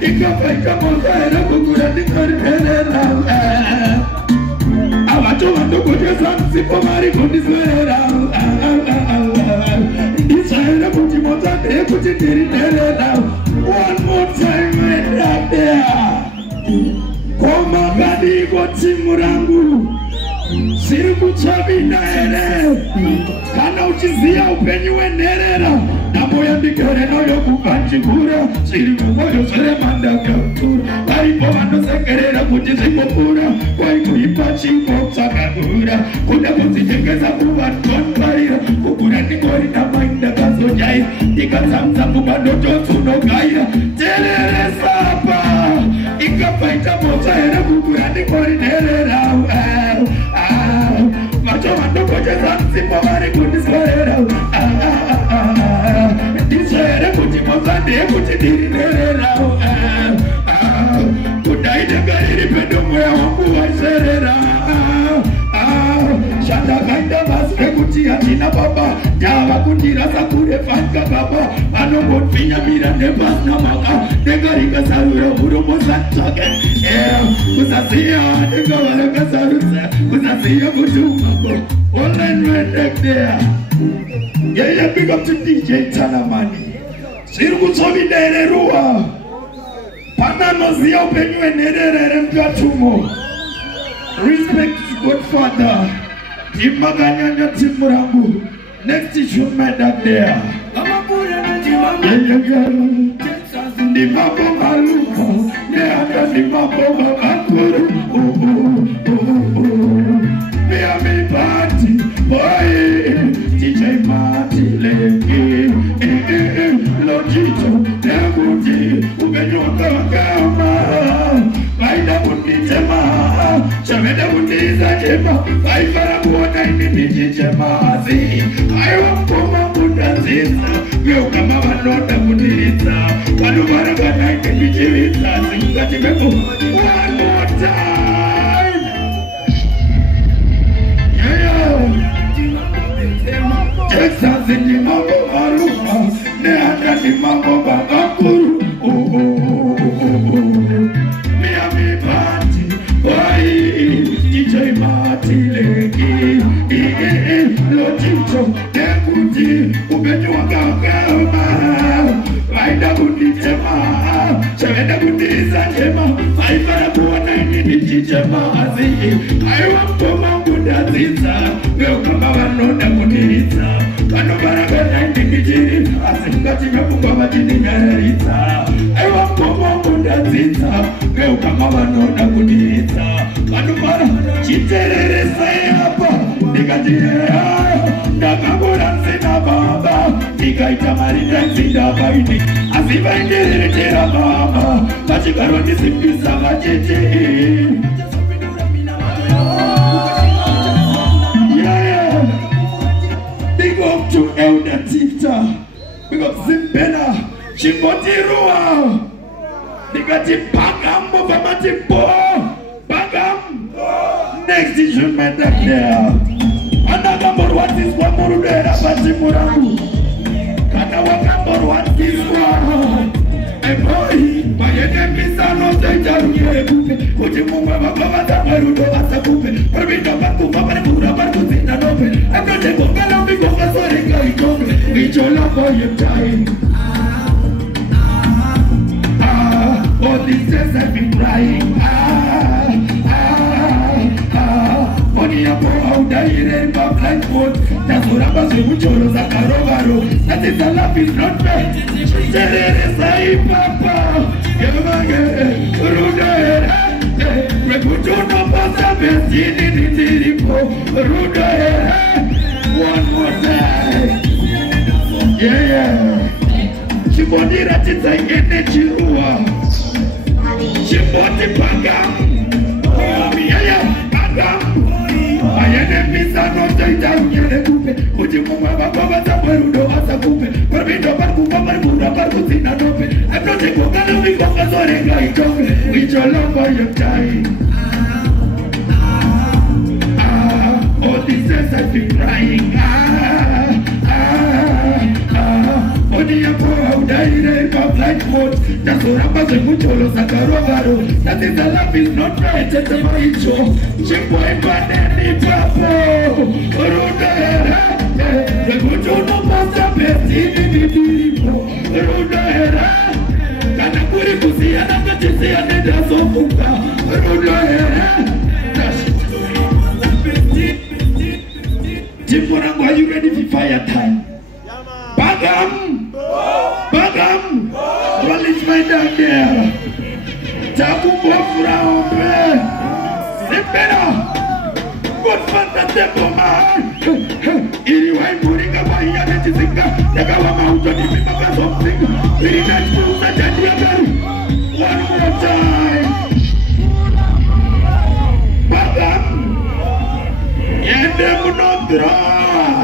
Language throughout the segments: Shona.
Ikapaita mozaera kukura ndikariperera Avatu vandokotesa msipo mari kundiswera Ndisaera kuti mozande kuti ndiriperera One more time and up there Koma kadiko timu rangu Siri kuchavina ere Kana uchiziya upenyu wenherera Namoya ndikare noyo kukanchikura Siri mumoyo sere manda kautura Varipo vanosekerera kuti zvimopura Kwaikuipa chimbo tsakakura Kuda kuzichengeza kuvantonvarira Kukura ndikori namainda kazojaira Ndikatsamza kumadototsunogaira Tereresapa Ikapaita motsa ere kukura ndikori nerera Macho vandokotesa msipo vari kundiswera Ndiswere kuti mozande kuti ndirinerera Kudaidengariri pedo mweya wangu waiserera Shandakaita basi rekuti hatina baba Ndava kundirasa kure fanga baba Anongofinyamira nepasina maka Ndengarikasarura uromozantsake Kusaziya ndengavarakasarusa Kusaziya kuti umako Online rendek there Yeah, big up to Deejay Tanaman Siri kutsovindere ruwa Pananoziya upenyu wenherere mkatumo Respect Godfather Timakanyanya timu rangu Next issue medak there Ndimabo maluka Neanda ndimabo makuru Mea mi party Boy Deejay Matilenge Lojito Neguti Ubenyoka kama Vaida unitema Shaveda uniza jema Vaifara kuona inimiji jema Azi Aiwa mpoma kundaziza Weo kama wanota kuniriza Walubara gana inimiji wiza Zingati meku One more time Yeah Texas ni mambo maluka Neanda ni mambo babakuru Miami party Boy Deejay Matilenge Lotito Nekuti Ubenywa kakama Vaida kunitema Shavenda kuniza jema Vaifara kuwana inini jema Azi Aiwa mpoma kundaziza Weo kama wanonda kuniriza Kanobara gana inini jiri Asingati mepungwa majini nyareriza Aiwa mpoma kundaziza Weo kama wanonda kuniriza Kanobara chitereresa hapa Nikajia Nakabura nsina baba Nikaita marita nsida baini Asiva ingeretera mama Machikaro nisipisa macheche Yeah Big up to Elder Tifta Big up Zimbena Chimboti Ruwa Nikati Pagambo Famati Po Pagam Next issue medak there Anagambor what is one more day Abati Muramu Kanawagambor what is one Boy, Mayene Misano Zajaruye Kupe Kujimunga Baba Tamarudo Asakupe Permindo Baku Baba Mura Baku Zina Nope I'm not a Bogala Bigoka Sorika Itoke Vichola for your time All these days I've been crying Money up out there in my blind foot That's what I'm saying with your Zakarogaro That is a laugh is not bad Say papa Yamage Ruda Rekutono Pasa Bestini Nitiripo Ruda One more time Yeah Chibodira Titangene Chiruwa Chibodi Pagam Yeah Pagam Ayene Misano Zajaruye Kupe Kujimunga Baba Tamarudo Asakupe Permindo Baku Baba Mura Baku Zina Nope I'm not a Bogala Bigoka Sorika Itoke With your love for your time All these days I've been crying Foni yako haudaire kwa flight mode. Nasoramba zemucholo sakarogaro. That is the love is not right at the maicho. Chimbo ipandeni papo. Rudera. Remuchono pasta pestini bibiripo. Rudera. Kanakuri kusiana katisiana dasofuka. Rudera. Timburangu, are you ready for fire time? Bagam! Bagam! Roll it my down there. Tabu Bofra, Zimbabwe. Good fun that tempo man. Iriwai Muringa Bahia Netizinga. Nakawama Utoni Mimaka something. Very nice to Sajadi. One more time. Bagam! And them not draw.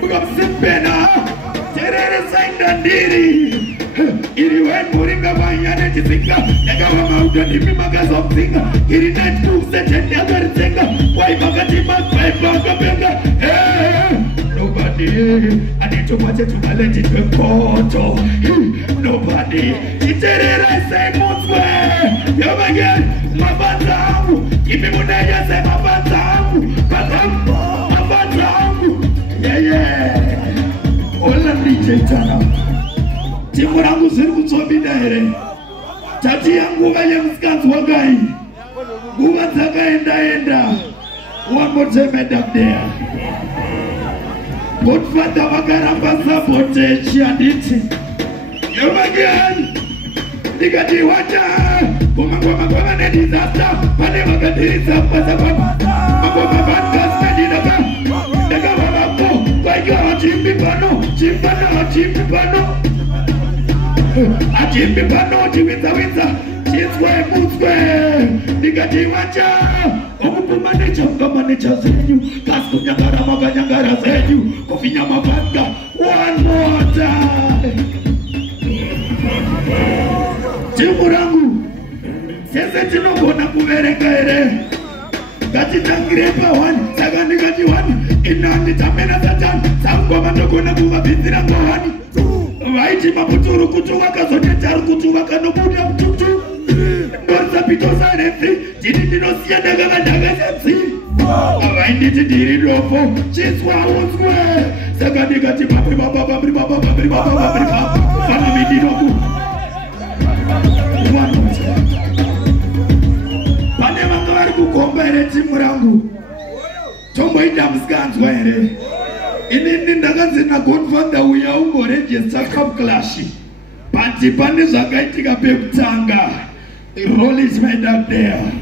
Because Zimbabwe. Terere Zindandiri. Iriwai Muringa Bahia Netizinga. Nakawama Utoni Mimaka something. Very nice to Sajadi. Why Magati Magpie Bagabenga? Nobody. I need to watch it to let it be caught. Nobody. Iterere say Monswe. Yo again. Mabanzamu. Give me Munaya say Mabanzamu. Mabanzamu. Yeah. Ola Deejay Tanaman. Timurangu zirku zobi daire. Tati yangu vaya mskanzu wagai. Uwa zaka enda. One more time up there. Good father Magaramba sabote chianditi. You again. Nigati wacha. Kuma ne disaster. Pane magadiri sapasa. Magoma bankas medinaka. Daga wabako. Waiga chimpano. Achimpano chiwinza. Chiswe muswe. Nigati wacha. Manager zenyu. Kasko nyangara maga nyangara zenyu. Kofinya mabanga. One more time. Timurangu. Sese tinogona kuvereka ere. Gati tangrepa one. Sagani gati one. Inandi tamena satan. Sangoma ndogona kuva bizira ngawani. Vaiti maputuru kutuwaka zote charu kutuwaka nobuda mtutu. Norza pitosa refi. Jini dinosia daga sepsi. Avaindi tidiri rofo. Chiswa uzwe. Sagani gati babri baba. Fani midiroku. One more time. Pane mangavari kukombere timurangu. Tombo idamskanzwa ere. Inini ndakanzina godfather uya register Cup Clash. Pati pane zvakaitika pekutanga. Roll is made up there.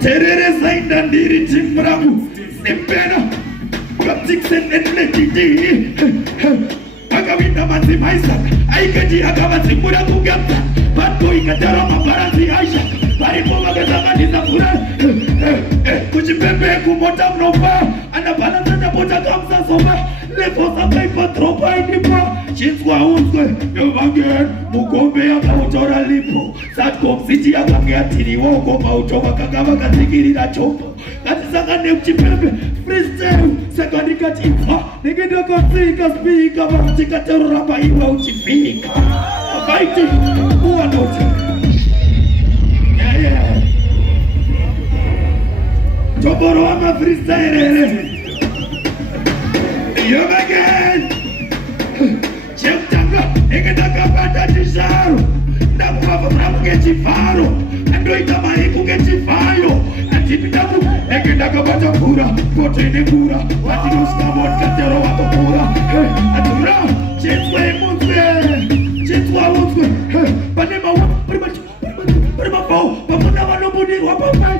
Terere Zindandiri timurangu. Zimbabwe. Tikiseni and Lady Dee. Akawinda mazima Isaac. Aikati akavazimura kugapta. Badboy Katero mabarazi Aisha. Paripo vakazanganisa fura. Kuchipepe kumota mnofa. Anabalanza napota kamsa sofa. Lefosa paipa tropa inipa. Chinzwa unzwe. Yovangen. Mugombe ya mautora lipo. Satcom City ya kangea tini woko. Mautowa kakava katikirira chombo. Katisangane kuchipepe. Freestyle. Sekani katifa. Nigida katika speaker. Vakutika teroramba iwa uchifika. Fighting. Who are not? Yeah. Toboro ama freestyle. You again. Chemtanga. Nigida bata tisharu. Nakuwa framuke chifaro. Andoita maiku gechifayo. Antipitaku. Nigida bata pura. Potene pura. Watinuska mod Katero wako pura. Atura. Cheswe muzwe. Cheswa muzwe. Panema wa. Parima pau. Pamuna wanobudirwa papai.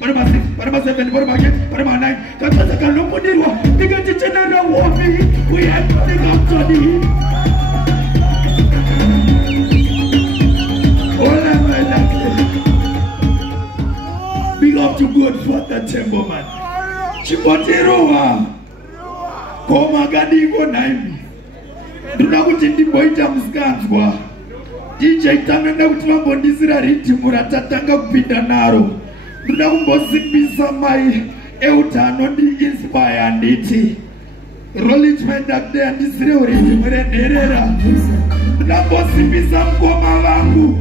Parima 6. Parima 7. Parima 8. Parima 9. Kakasa kanobudirwa. Nigati chenana wofi. We have to take up Johnny. Big up to good father Timberman. Chipoterowa. Koma gadiko naimi. Nduna kuti ndimboita muskanzwa. Deejay Tanaman kuti vambondisira rithimu ratatanga kupinda naro. Nduna kumbosimbisa mai eutano ndi inspire nditi. Rolling that day and this real Derera. Naposimbisa mkoma wangu.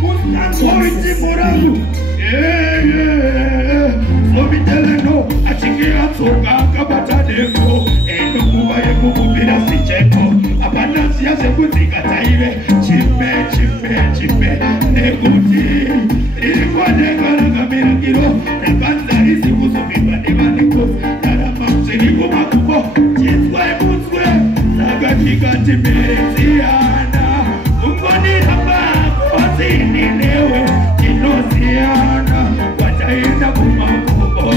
Mustangoiti morangu. So me tell no, achingira tsoka kabata demo. Eno kuwa yeku kubira sicheko. Abundance ya sekutika taire. Chipe, neguti. Ilikuwa negara kamera kilo. Nekanza isi kusumimba nimaniko. Naramamsiriku makubo. Chizwe muzwe. Nagatika timeretiana. Ungoni ramba kwazini newe. Kinosiana. Wataenda kumakubo.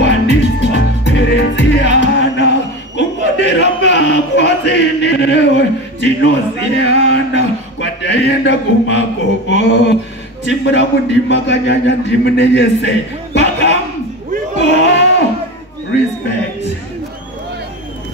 Waniswa meretiana. Ungoni ramba kwazini newe. Kinosiana. Wataenda kumakubo. Timramu ndimakanyanya ndimune yese. Bakam.